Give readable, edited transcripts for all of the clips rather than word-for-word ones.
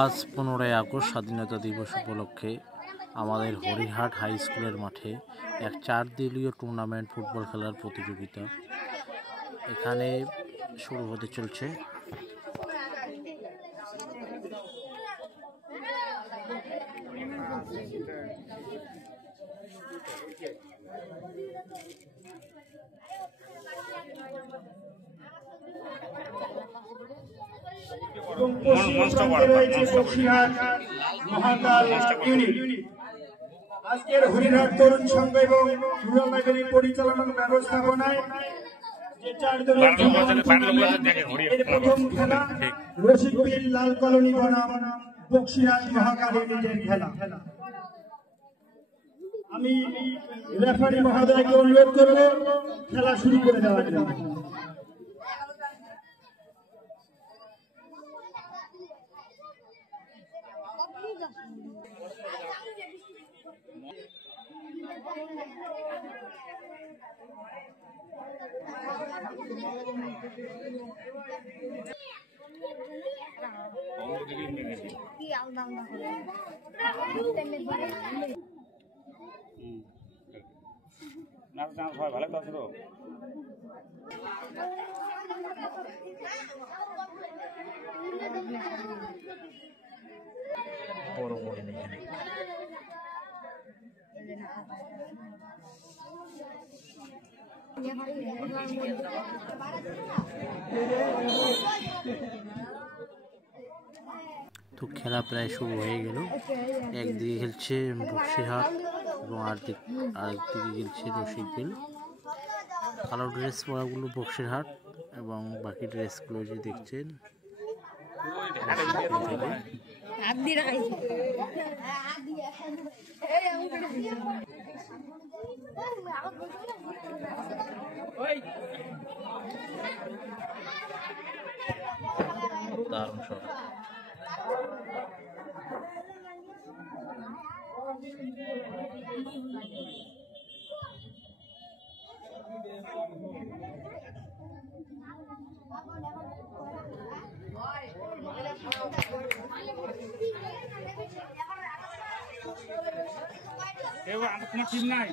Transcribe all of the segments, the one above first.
আজ 15ই আগস্ট স্বাধীনতা দিবস উপলক্ষে আমাদের হরিহাট হাই স্কুলের মাঠে এক 4 দলীয় টুর্নামেন্ট ফুটবল খেলার প্রতিযোগিতা এখানে শুরু হতে চলছে। আজকের হরিহাট তরুণ সংঘ এবং রুরাল লাইব্রেরি পরিচালনার ব্যবস্থাপনায় প্রথম খেলা রশিকবিল লাল কলোনি বনাম বক্সিরাজ মহাকালীদের খেলা। আমি রেফারি মহোদয়কে অনুরোধ করব খেলা শুরু করে দেওয়ার জন্য। ভালো তো আছে তো বড় বড় নেই তো খেলা প্রায় শুরু হয়ে গেল। একদিকে খেলছে বক্সিরহাট এবং আরেকদিকে খেলছে রশিকবিল। কালো ড্রেস পরাগুলো বক্সিরহাট এবং বাকি ড্রেসগুলো যে দেখছেন দারুণ শট। আপনার টিম নাই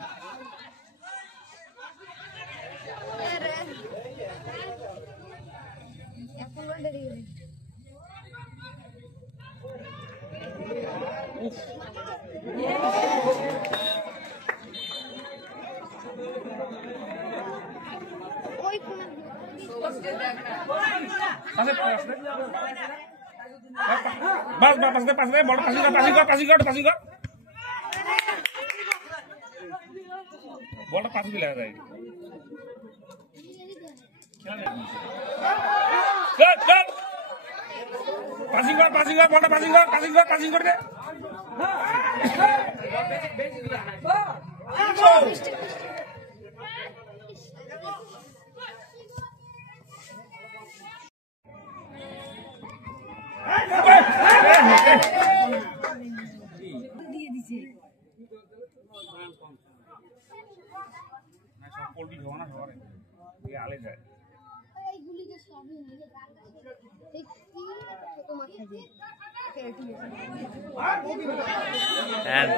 বলটা পাশে দিলে পাসিং কর বলটা পাসিং করতে পোল্ট্রি খাওয়া না সবার আলে যায় and